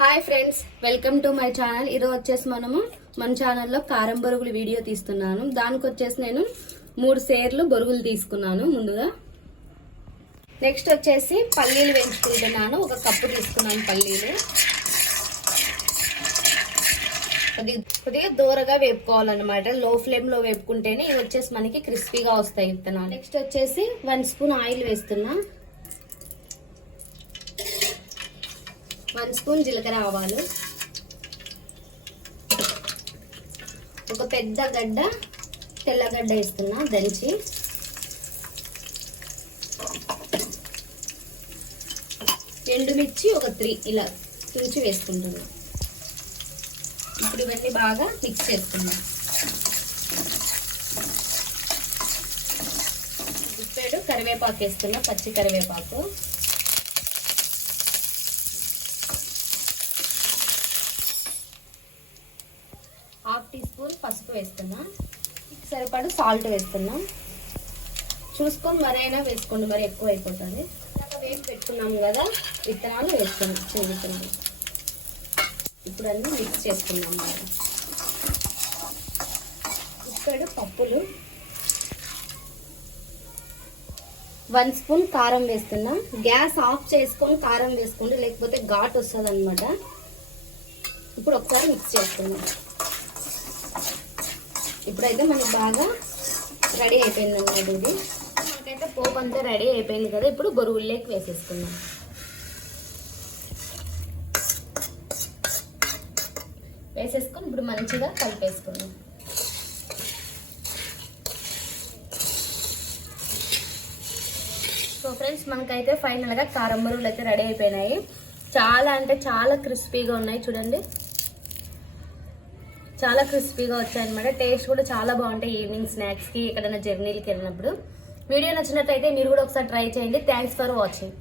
Hi friends welcome to my channel. ఈరోజు వచ్చేసి మనము మన ఛానల్లో కారం బొరుగులు వీడియో తీస్తున్నాను. దానికి వచ్చేసి నేను మూడు సేర్లు బొరుగులు తీసుకున్నాను ముందుగా. నెక్స్ట్ వచ్చేసి పల్లీలు పెంచుకుంటున్నాను ఒక కప్పు తీసుకున్నాను పల్లీలు. కొద్దిగా కొద్దిగా దూరగా వేపుకోవాలన్నమాట. లో ఫ్లేమ్లో వేపుకుంటేనే ఇవి వచ్చేసి మనకి క్రిస్పీగా వస్తాయి విత్తనాలు నెక్స్ట్ వచ్చేసి వన్ స్పూన్ ఆయిల్ వేస్తున్నా. వన్ స్పూన్ జీలకర్ర ఆవాలు. ఒక పెద్ద గడ్డ తెల్లగడ్డ వేస్తున్నా దంచి. ఎండుమిర్చి ఒక త్రీ ఇలా తుంచి వేసుకుంటున్నా. ఇప్పుడు ఇవన్నీ బాగా మిక్స్ చేసుకుందాం ఇప్పుడు కరివేపాకు వేస్తున్నా పచ్చి కరివేపాకు. హాఫ్ టీ స్పూన్ పసుపు వేస్తున్నా. సరిపడు సాల్ట్ వేస్తున్నా. చూసుకొని మరైనా వేసుకోండి మరి ఎక్కువ అయిపోతుంది వేసి పెట్టుకున్నాం కదా విత్తనాలు వేసుకున్నాం చిన్న విత్తనాలు ఇప్పుడు అన్నీ మిక్స్ చేసుకున్నాం బాగా ఇప్పుడు పప్పులు. వన్ స్పూన్ కారం వేస్తున్నాం. గ్యాస్ ఆఫ్ చేసుకొని కారం వేసుకోండి లేకపోతే ఘాట్ వస్తుంది అనమాట ఇప్పుడు ఒకసారి మిక్స్ చేసుకుందాం. ఇప్పుడైతే మనకి బాగా రెడీ అయిపోయింది అన్నమాట ఇది. మనకైతే పోపు అంతా రెడీ అయిపోయింది కదా ఇప్పుడు బొరుగుల్లోకి వేసేసుకుందాం. వేసేసుకొని ఇప్పుడు మంచిగా కలిపేసుకుందాం. సో ఫ్రెండ్స్ మనకైతే ఫైనల్గా కారం బొరుగులు అయితే రెడీ అయిపోయినాయి. చాలా అంటే చాలా క్రిస్పీగా ఉన్నాయి చూడండి. చాలా క్రిస్పీగా వచ్చాయి అనమాట టేస్ట్ కూడా చాలా బాగుంటాయి ఈవినింగ్ స్నాక్స్కి ఎక్కడైనా జర్నీలకి వెళ్ళినప్పుడు. వీడియో నచ్చినట్లయితే మీరు కూడా ఒకసారి ట్రై చేయండి. Thanks for watching